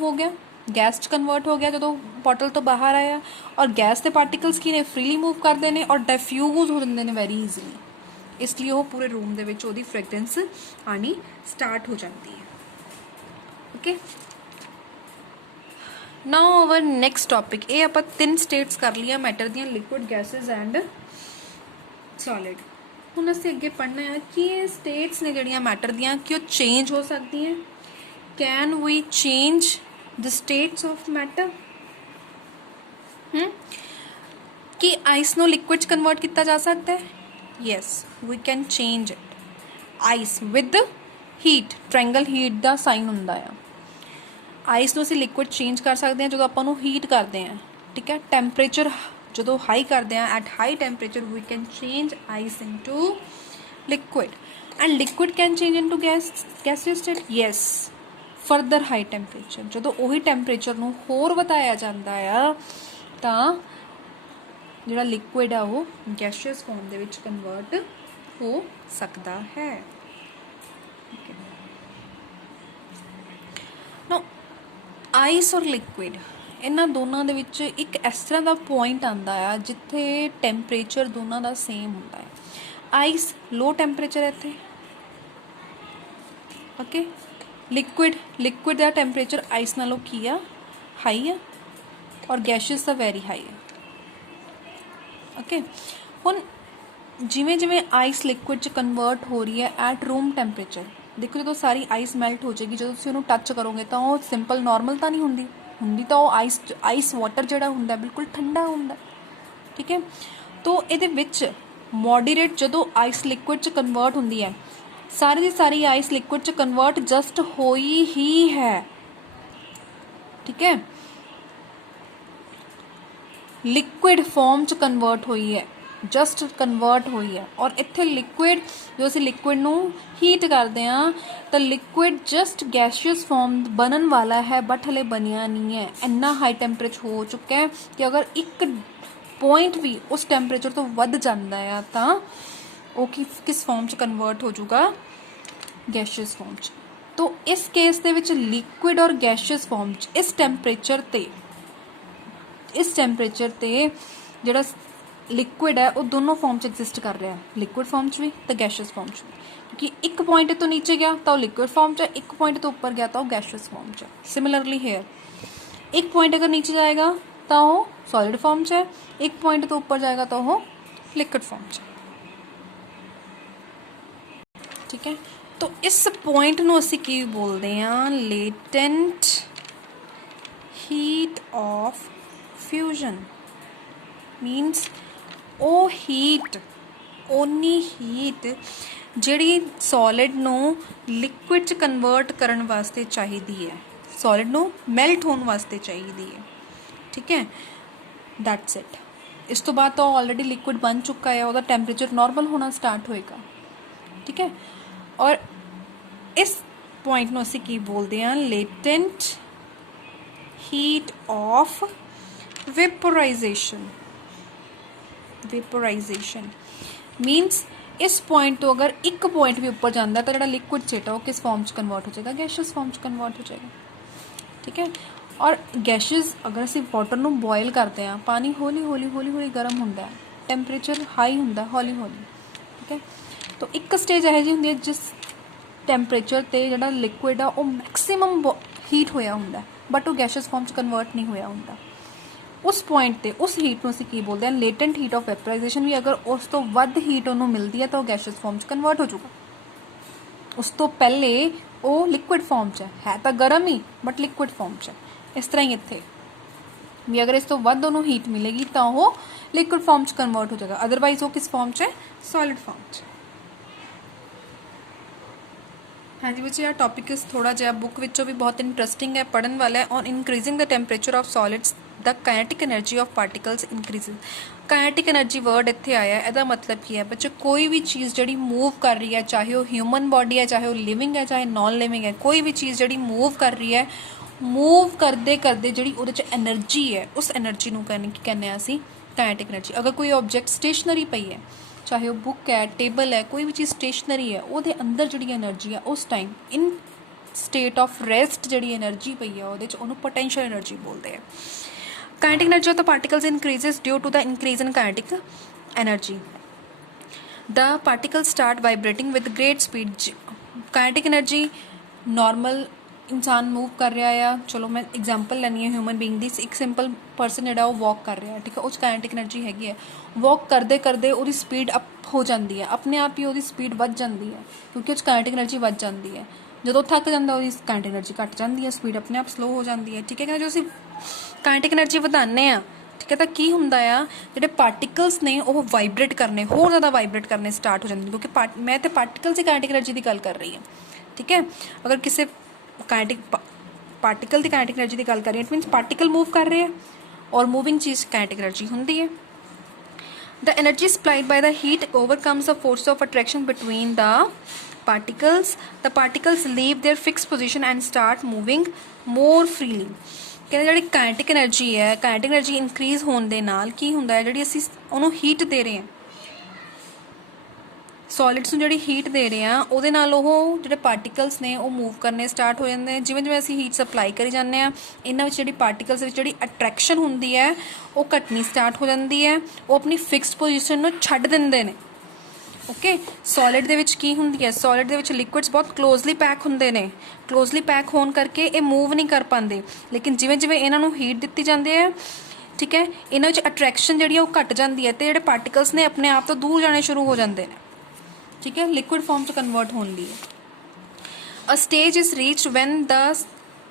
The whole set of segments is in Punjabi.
हो गया, गैस कन्वर्ट हो गया जो बॉटल तो बाहर आया, और गैस के पार्टिकल्स की ने फ्रीली मूव करते हैं और डिफ्यूज हो जाते हैं वैरी ईजीली, इसलिए वो पूरे रूम ਦੇ ਵਿੱਚ ਉਹਦੀ फ्रेगरेंस आनी स्टार्ट हो जाती है। Okay, now our next topic, ये आप 3 स्टेट्स कर लिया मैटर दियाँ, लिक्विड, गैसेज एंड सॉलिड। ਹੁਣ ਅਸੀਂ ਅੱਗੇ ਪੜ੍ਹਨਾ ਹੈ ਕਿ ਇਹ ਸਟੇਟਸ ਨੇ ਜਿਹੜੀਆਂ ਮੈਟਰ ਦੀਆਂ ਕਿ ਉਹ ਚੇਂਜ ਹੋ ਸਕਦੀਆਂ। Can we change the states of matter? ਕਿ ਆਈਸ ਨੂੰ ਲਿਕੁਇਡ 'ਚ ਕਨਵਰਟ ਕੀਤਾ ਜਾ ਸਕਦਾ ਹੈ? Yes, we can change it. Ice with heat, triangle heat ਦਾ ਸਾਈਨ ਹੁੰਦਾ ਆ। ਆਈਸ ਨੂੰ ਅਸੀਂ ਲਿਕੁਇਡ ਚੇਂਜ ਕਰ ਸਕਦੇ ਹਾਂ ਜਦੋਂ ਆਪਾਂ ਉਹਨੂੰ ਹੀਟ ਕਰਦੇ ਹਾਂ, ਠੀਕ ਹੈ। ਟੈਂਪਰੇਚਰ ਜਦੋਂ ਹਾਈ ਕਰਦੇ ਹਾਂ, at high temperature we can change ice into liquid, and liquid can change into gaseous state. Yes, further high temperature, ਜਦੋਂ ਉਹੀ ਟੈਂਪਰੇਚਰ ਨੂੰ ਹੋਰ ਵਧਾਇਆ ਜਾਂਦਾ ਆ ਤਾਂ ਜਿਹੜਾ ਲਿਕੁਇਡ ਆ ਉਹ ਗੈਸੀਅਸ ਫਾਰਮ ਦੇ ਵਿੱਚ ਕਨਵਰਟ ਹੋ ਸਕਦਾ ਹੈ। ਨਾਓ ਆਈਸ ਔਰ ਲਿਕੁਇਡ, ਇਹਨਾਂ ਦੋਨਾਂ ਦੇ ਵਿੱਚ ਇੱਕ ਇਸ ਤਰ੍ਹਾਂ ਦਾ ਪੁਆਇੰਟ ਆਉਂਦਾ ਆ ਜਿੱਥੇ ਟੈਂਪਰੇਚਰ ਦੋਨਾਂ ਦਾ ਸੇਮ ਹੁੰਦਾ ਹੈ। ਆਈਸ ਲੋ ਟੈਂਪਰੇਚਰ ਹੈ ਇੱਥੇ, ਓਕੇ। ਲਿਕੁਇਡ ਦਾ ਟੈਂਪਰੇਚਰ ਆਈਸ ਨਾਲੋਂ ਕੀ ਆ? ਹਾਈ ਆ, ਔਰ ਗੈਸੀਅਸ ਦਾ ਵੈਰੀ ਹਾਈ ਆ, ਓਕੇ। ਹੁਣ ਜਿਵੇਂ ਜਿਵੇਂ ਆਈਸ ਲਿਕੁਇਡ 'ਚ ਕਨਵਰਟ ਹੋ ਰਹੀ ਹੈ ਐਟ ਰੂਮ ਟੈਂਪਰੇਚਰ, ਦੇਖੋ ਜਦੋਂ ਸਾਰੀ ਆਈਸ ਮੈਲਟ ਹੋ ਜਾਏਗੀ, ਜਦੋਂ ਤੁਸੀਂ ਉਹਨੂੰ ਟੱਚ ਕਰੋਗੇ ਤਾਂ ਉਹ ਸਿੰਪਲ ਨੋਰਮਲ ਤਾਂ ਨਹੀਂ ਹੁੰਦੀ ਤਾਂ ਉਹ ਆਈਸ ਵਾਟਰ ਜਿਹੜਾ ਹੁੰਦਾ ਬਿਲਕੁਲ ਠੰਡਾ ਹੁੰਦਾ, ਠੀਕ ਹੈ। ਤੋ ਇਹਦੇ ਵਿੱਚ ਮੋਡਰੇਟ ਜਦੋਂ ਆਈਸ ਲਿਕੁਇਡ 'ਚ ਕਨਵਰਟ ਹੁੰਦੀ ਹੈ, ਸਾਰੀ ਦੀ ਸਾਰੀ ਆਈਸ ਲਿਕੁਇਡ 'ਚ ਕਨਵਰਟ ਜਸਟ ਹੋਈ ਹੀ ਹੈ, ਠੀਕ ਹੈ। ਲਿਕੁਇਡ ਫਾਰਮ 'ਚ ਕਨਵਰਟ ਹੋਈ ਹੈ, ਜਸਟ ਕਨਵਰਟ ਹੋਈ ਹੈ। ਔਰ ਇੱਥੇ ਲਿਕੁਇਡ, ਜੋ ਅਸੀਂ ਲਿਕੁਇਡ ਨੂੰ ਹੀਟ ਕਰਦੇ ਹਾਂ ਤਾਂ ਲਿਕੁਇਡ ਜਸਟ ਗੈਸੀਅਸ ਫਾਰਮ ਬਣਨ ਵਾਲਾ ਹੈ, ਬਟ ਹਲੇ ਬਣਿਆ ਨਹੀਂ ਹੈ। ਇੰਨਾ ਹਾਈ ਟੈਂਪਰੇਚਰ ਹੋ ਚੁੱਕਾ ਹੈ ਕਿ ਅਗਰ ਇੱਕ ਪੁਆਇੰਟ ਵੀ ਉਸ ਟੈਂਪਰੇਚਰ ਤੋਂ ਵੱਧ ਜਾਂਦਾ ਆ ਤਾਂ ਉਹ ਕਿਸ ਫਾਰਮ 'ਚ ਕਨਵਰਟ ਹੋ ਜਾਊਗਾ? ਗੈਸੀਅਸ ਫਾਰਮ 'ਚ। ਤੋ ਇਸ ਕੇਸ ਦੇ ਵਿੱਚ ਲਿਕੁਇਡ ਔਰ ਗੈਸੀਅਸ ਫਾਰਮ 'ਚ ਇਸ ਟੈਂਪਰੇਚਰ ਤੇ ਜਿਹੜਾ ਲਿਕੁਇਡ ਹੈ ਉਹ ਦੋਨੋਂ ਫਾਰਮ 'ਚ ਐਗਜ਼ਿਸਟ ਕਰ ਰਿਹਾ, ਲਿਕੁਇਡ ਫਾਰਮ 'ਚ ਵੀ ਤੇ ਗੈਸੀਅਸ ਫਾਰਮ 'ਚ ਵੀ, ਕਿਉਂਕਿ ਇੱਕ ਪੁਆਇੰਟ ਤੋਂ ਨੀਚੇ ਗਿਆ ਤਾਂ ਉਹ ਲਿਕੁਇਡ ਫਾਰਮ 'ਚ ਹੈ, ਇੱਕ ਪੁਆਇੰਟ ਤੋਂ ਉੱਪਰ ਗਿਆ ਤਾਂ ਉਹ ਗੈਸੀਅਸ ਫਾਰਮ 'ਚ ਹੈ। ਸਿਮਿਲਰਲੀ ਹੇਅਰ, ਇੱਕ ਪੁਆਇੰਟ ਅਗਰ ਨੀਚੇ ਜਾਏਗਾ ਤਾਂ ਉਹ ਸੋਲਿਡ ਫਾਰਮ 'ਚ ਹੈ, ਇੱਕ ਪੁਆਇੰਟ ਤੋਂ ਉੱਪਰ ਜਾਏਗਾ ਤਾਂ ਉਹ ਲਿਕੁਇਡ ਫਾਰਮ 'ਚ, ਠੀਕ ਹੈ। ਤਾਂ ਇਸ ਪੁਆਇੰਟ ਨੂੰ ਅਸੀਂ ਕੀ ਬੋਲਦੇ ਹਾਂ? Latent heat of fusion. Means ਉਹ ਹੀਟ, ਓਨੀ ਹੀਟ ਜਿਹੜੀ ਸੋਲਿਡ ਨੂੰ ਲਿਕੁਇਡ 'ਚ ਕਨਵਰਟ ਕਰਨ ਵਾਸਤੇ ਚਾਹੀਦੀ ਹੈ, ਸੋਲਿਡ ਨੂੰ ਮੈਲਟ ਹੋਣ ਵਾਸਤੇ ਚਾਹੀਦੀ ਹੈ, ਠੀਕ ਹੈ। That's it. ਇਸ ਤੋਂ ਬਾਅਦ ਤਾਂ ਆਲਰੇਡੀ ਲਿਕੁਇਡ ਬਣ ਚੁੱਕਾ ਹੈ, ਉਹਦਾ ਟੈਂਪਰੇਚਰ ਨਾਰਮਲ ਹੋਣਾ ਸਟਾਰਟ ਹੋਏਗਾ, ਠੀਕ ਹੈ। ਔਰ ਇਸ ਪੁਆਇੰਟ ਨੂੰ ਅਸੀਂ ਕੀ ਬੋਲਦੇ ਹਾਂ? Latent heat of vaporisation. मीनस इस पॉइंट तो अगर एक पॉइंट भी ऊपर जाता तो जो लिक्विड स्टेट है वो किस फॉर्म च कन्वर्ट हो जाएगा? गैशियस फॉर्म च कन्वर्ट हो जाएगा, ठीक है। और गैशियस अगर असीं वाटर नूं बॉयल करते हैं, पानी हौली हौली गर्म होंदा है, टैंपरेचर हाई होंदा हौली हौली, ठीक है। तो एक स्टेज यह जी होंदी है जिस टैंपरेचर ते जिहड़ा लिक्विड आ वो मैक्सीमम हीट होया हुंदा, बट वो गैशियस फॉर्म च कन्वर्ट नहीं होया हुंदा। उस पॉइंट ते उस हीट नूं असीं की बोलते हैं? Latent heat of vaporisation. भी अगर उस तो वध हीट उन्होंने मिलती है तो गैशियस फॉर्म च कन्वर्ट हो जाऊगा। उस तो पहले वो लिक्विड फॉर्म च है तो गर्म ही, बट लिक्विड फॉर्म च। इस तरह ही इत्थे भी अगर इस तो वध उन्होंने हीट मिलेगी तो वो लिक्विड फॉर्म च कन्वर्ट हो जाएगा, अदरवाइज वो किस फॉर्म च है? सॉलिड फॉर्म च। हाँ जी बच्चे, यह टॉपिक थोड़ा जहा बुक विचों भी बहुत इंटरस्टिंग है, पढ़न वाला है। On increasing the temperature of solids the kinetic energy of particles increases. Kinetic energy word इत्थे आया, ਇਹਦਾ मतलब की है बच्चे कोई भी चीज़ जी मूव कर रही है, चाहे वो ह्यूमन बॉडी है, चाहे वो लिविंग है, चाहे नॉन लिविंग है, कोई भी चीज़ जी मूव कर रही है, मूव करते करते जी एनर्जी है उस एनर्जी को कहने असीं काइनेटिक एनर्जी। अगर कोई ऑब्जेक्ट स्टेशनरी पई है, चाहे वो बुक है, टेबल है, कोई भी चीज़ स्टेशनरी है, वो अंदर जी एनर्जी है उस time in state of rest ਜਿਹੜੀ એનર્ਜੀ ਪਈ ਆ ਉਹਦੇ 'ਚ ਉਹਨੂੰ ਪੋਟੈਂਸ਼ੀਅਲ એનર્ਜੀ ਬੋਲਦੇ ਆ। Kinetic energy of the particles increases due to the increase in kinetic energy. The particle start vibrating with great speed. Kinetic energy normal ਇਨਸਾਨ ਮੂਵ ਕਰ ਰਿਹਾ ਆ, ਚਲੋ ਮੈਂ ਐਗਜ਼ਾਮਪਲ ਲੈਣੀ ਹੈ ਹਿਊਮਨ ਬੀਇੰਗ ਦੀ। ਇੱਕ ਸਿੰਪਲ ਪਰਸਨ ਜਿਹੜਾ ਉਹ ਵਾਕ ਕਰ ਰਿਹਾ, ਠੀਕ ਹੈ, ਉਹ 'ਚ ਕਾਈਨੈਟਿਕ એનર્ਜੀ ਹੈਗੀ ਹੈ। ਵਾਕ ਕਰਦੇ ਕਰਦੇ ਉਹਦੀ ਸਪੀਡ ਅਪ ਹੋ ਜਾਂਦੀ ਹੈ, ਆਪਣੇ ਆਪ ਹੀ ਉਹਦੀ ਸਪੀਡ ਵੱਧ ਜਾਂਦੀ ਹੈ ਕਿਉਂਕਿ ਉਹ 'ਚ ਕਾਈਨੈਟਿਕ એનર્ਜੀ ਵੱਧ ਜਾਂਦੀ ਹੈ। ਜਦੋਂ ਥੱਕ ਜਾਂਦਾ ਉਹਦੀ ਕਾਈਨੈਟਿਕ એનર્ਜੀ ਘੱਟ ਜਾਂਦੀ ਹੈ, ਸਪੀਡ ਆਪਣੇ ਆਪ ਸਲੋ ਹੋ ਜਾਂਦੀ ਹੈ, ਠੀਕ ਹੈ। ਕਹਿੰਦੇ ਜੋ ਅਸੀਂ ਕਾਈਨੈਟਿਕ એનર્ਜੀ ਵਧਾਉਂਦੇ ਹਾਂ, ਠੀਕ ਹੈ, ਤਾਂ ਕੀ ਹੁੰਦਾ ਆ, ਜਿਹੜੇ ਪਾਰਟੀਕਲਸ ਨੇ ਉਹ ਵਾਈਬ੍ਰੇਟ ਕਰਨੇ, ਹੋਰ ਜ਼ਿਆਦਾ ਵਾਈਬ੍ਰੇਟ ਕਰਨੇ ਸਟਾਰਟ ਹੋ ਜਾਂਦੇ ਕਿਉਂਕਿ ਮੈਂ ਤਾਂ ਪਾਰਟੀਕਲਸ ਦੀ ਕਾਈਨੈਟਿਕ એનર્ਜੀ ਦੀ ਗੱਲ ਕਰ ਰਹੀ ਹਾਂ, ਠੀਕ ਹੈ। ਅਗਰ ਕਿਸੇ ਪਾਰਟੀਕਲ ਦੀ ਕਾਈਨੈਟਿਕ એનર્ਜੀ ਦੀ ਗੱਲ ਕਰ ਰਹੀ ਹਾਂ, ਇਟ ਮੀਨਸ ਪਾਰਟੀਕਲ ਮੂਵ ਕਰ ਰਹੇ ਆ ਔਰ ਮੂਵਿੰਗ ਚੀਜ਼ ਕਾਈਨੈਟਿਕ એનર્ਜੀ ਹੁੰਦੀ ਹੈ। The energy supplied by the heat overcomes the force of attraction between the particles. The particles leave their fixed position and start moving more freely. ਕਹਿੰਦੇ ਜਿਹੜੀ ਕਾਈਨੈਟਿਕ એનર્ਜੀ ਹੈ, ਕਾਈਨੈਟਿਕ એનર્ਜੀ ਇਨਕਰੀਜ਼ ਹੋਣ ਦੇ ਨਾਲ ਕੀ ਹੁੰਦਾ ਹੈ, ਜਿਹੜੀ ਅਸੀਂ ਉਹਨੂੰ ਹੀਟ ਦੇ ਰਹੇ ਹਾਂ, ਸੋਲਿਡਸ ਨੂੰ ਜਿਹੜੀ ਹੀਟ ਦੇ ਰਹੇ ਹਾਂ, ਉਹਦੇ ਨਾਲ ਉਹ ਜਿਹੜੇ ਪਾਰਟੀਕਲਸ ਨੇ ਉਹ ਮੂਵ ਕਰਨੇ ਸਟਾਰਟ ਹੋ ਜਾਂਦੇ ਨੇ। ਜਿਵੇਂ ਜਿਵੇਂ ਅਸੀਂ ਹੀਟ ਸਪਲਾਈ ਕਰੀ ਜਾਂਦੇ ਹਾਂ, ਇਹਨਾਂ ਵਿੱਚ ਜਿਹੜੀ ਪਾਰਟੀਕਲਸ ਵਿੱਚ ਜਿਹੜੀ ਅਟਰੈਕਸ਼ਨ ਹੁੰਦੀ ਹੈ ਉਹ ਘਟਣੀ ਸਟਾਰਟ ਹੋ ਜਾਂਦੀ ਹੈ, ਉਹ ਆਪਣੀ ਫਿਕਸਡ ਪੋਜੀਸ਼ਨ ਨੂੰ ਛੱਡ ਦਿੰਦੇ ਨੇ। ਓਕੇ, ਸੋਲਿਡ ਦੇ ਵਿੱਚ ਕੀ ਹੁੰਦੀ ਹੈ, ਸੋਲਿਡ ਦੇ ਵਿੱਚ ਲਿਕੁਇਡਸ ਬਹੁਤ ਕਲੋਜ਼ਲੀ ਪੈਕ ਹੁੰਦੇ ਨੇ, ਕਲੋਜ਼ਲੀ ਪੈਕ ਹੋਣ ਕਰਕੇ ਇਹ ਮੂਵ ਨਹੀਂ ਕਰ ਪਾਉਂਦੇ। ਲੇਕਿਨ ਜਿਵੇਂ ਜਿਵੇਂ ਇਹਨਾਂ ਨੂੰ ਹੀਟ ਦਿੱਤੀ ਜਾਂਦੀ ਹੈ, ਠੀਕ ਹੈ, ਇਹਨਾਂ ਵਿੱਚ ਅਟਰੈਕਸ਼ਨ ਜਿਹੜੀ ਉਹ ਘਟ ਜਾਂਦੀ ਹੈ ਅਤੇ ਜਿਹੜੇ ਪਾਰਟੀਕਲਸ ਨੇ ਆਪਣੇ ਆਪ ਤੋਂ ਦੂਰ ਜਾਣੇ ਸ਼ੁਰੂ ਹੋ ਜਾਂਦੇ ਨੇ, ਠੀਕ ਹੈ, ਲਿਕੁਇਡ ਫਾਰਮ 'ਚ ਕਨਵਰਟ ਹੋਣ ਲਈ। A stage is reached when the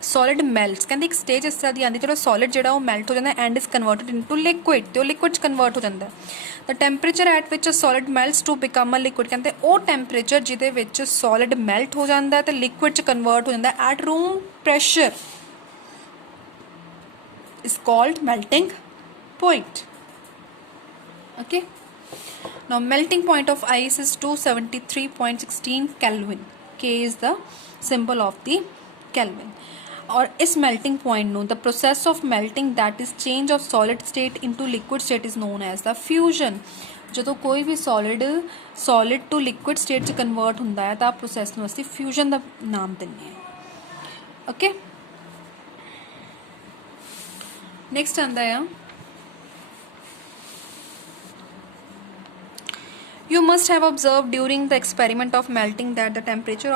solid melts. ਕਹਿੰਦੇ ਇੱਕ ਸਟੇਜ ਇਸ ਤਰ੍ਹਾਂ ਦੀ ਆਉਂਦੀ ਜਦੋਂ ਸੋਲਿਡ ਜਿਹੜਾ ਉਹ ਮੈਲਟ ਹੋ ਜਾਂਦਾ and is converted into liquid, ਅਤੇ ਉਹ ਲਿਕੁਇਡ 'ਚ ਕਨਵਰਟ ਹੋ ਜਾਂਦਾ। The temperature at which solid melts to become a liquid. ਕਹਿੰਦੇ ਉਹ ਟੈਂਪਰੇਚਰ ਜਿਹਦੇ ਵਿੱਚ ਸੋਲਿਡ ਮੈਲਟ ਹੋ ਜਾਂਦਾ ਅਤੇ ਲਿਕੁਇਡ 'ਚ ਕਨਵਰਟ ਹੋ ਜਾਂਦਾ at room pressure is called melting point. Okay, now melting point of ice is 273.16 Kelvin. K is the symbol of the Kelvin. और इस melting point ਨੂੰ the process of melting, that is change of solid state into liquid state, is known as the fusion. ਜਦੋਂ ਕੋਈ ਵੀ solid to liquid state 'ਚ convert ਹੁੰਦਾ ਹੈ ਤਾਂ process ਨੂੰ ਅਸੀਂ fusion ਦਾ ਨਾਮ ਦਿੰਦੇ ਹਾਂ। ਓਕੇ, ਨੈਕਸਟ ਆਉਂਦਾ ਆ, you must have observed during the experiment of melting that the temperature of